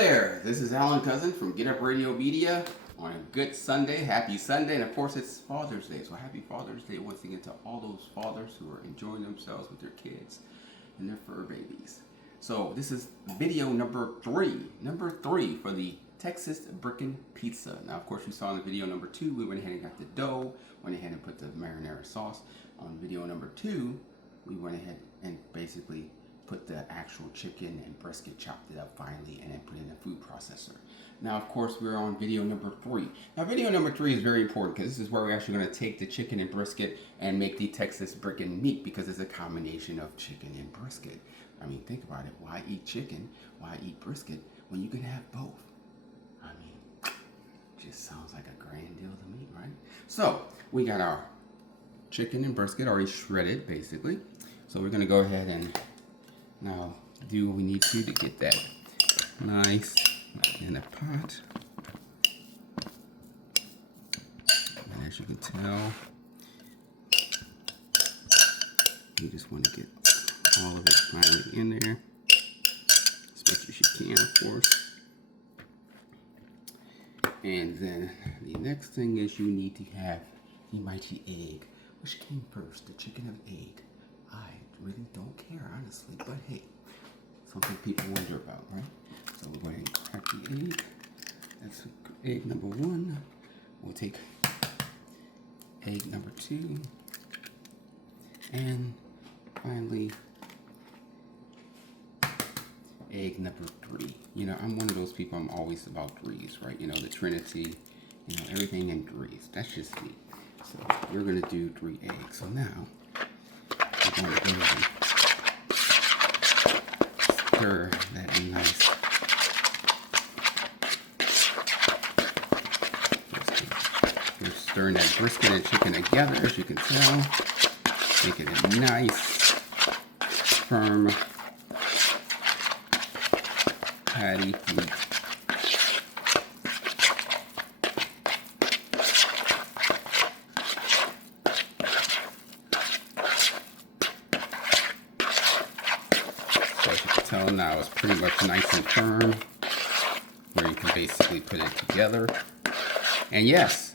there, this is Alan Cousin from Get Up Radio Media on a good Sunday, happy Sunday, and of course it's Father's Day, so happy Father's Day once again to all those fathers who are enjoying themselves with their kids and their fur babies. So this is video number three for the Texas Bricken Pizza. Now of course you saw in the video number 2, we went ahead and got the dough, went ahead and put the marinara sauce. On video number 2, we went ahead and basically put the actual chicken and brisket, chopped it up finally, and then put it in a food processor. Now, of course, we're on video number 3. Now, video number 3 is very important because this is where we're actually going to take the chicken and brisket and make the Texas Bricken meat because it's a combination of chicken and brisket. I mean, think about it. Why eat chicken? Why eat brisket when you can have both? I mean, just sounds like a grand deal to me, right? So, we got our chicken and brisket already shredded, basically. So, we're going to go ahead and now do what we need to get that nice in a pot. And as you can tell, you just want to get all of it finally in there as much as you can, of course. And then the next thing is you need to have the mighty egg. Which came first, the chicken or the egg? I really don't care, honestly, but hey, something people wonder about, right? So we'll go ahead and crack the egg. That's egg number 1. We'll take egg number 2. And finally, egg number 3. You know, I'm one of those people, I'm always about threes, right? You know, the Trinity, you know, everything in threes. That's just me. So we're gonna do 3 eggs. So now, we're going to go ahead and stir that nice. We're stirring that brisket and chicken together, as you can tell, making it nice, firm patty meat. So now it's pretty much nice and firm, where you can basically put it together. And yes,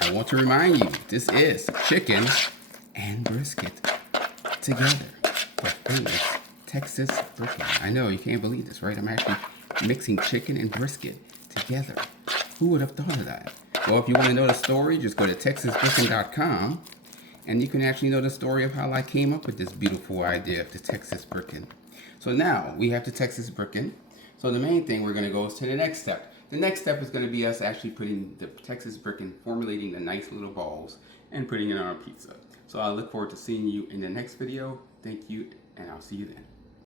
I want to remind you, this is chicken and brisket together. The famous Texas Bricken. I know, you can't believe this, right? I'm actually mixing chicken and brisket together. Who would have thought of that? Well, if you want to know the story, just go to texasbricken.com. And you can actually know the story of how I came up with this beautiful idea of the Texas Bricken. So now we have the Texas Bricken. So the main thing we're going to go is to the next step. The next step is going to be us actually putting the Texas Bricken, formulating the nice little balls and putting it on our pizza. So I look forward to seeing you in the next video. Thank you, and I'll see you then.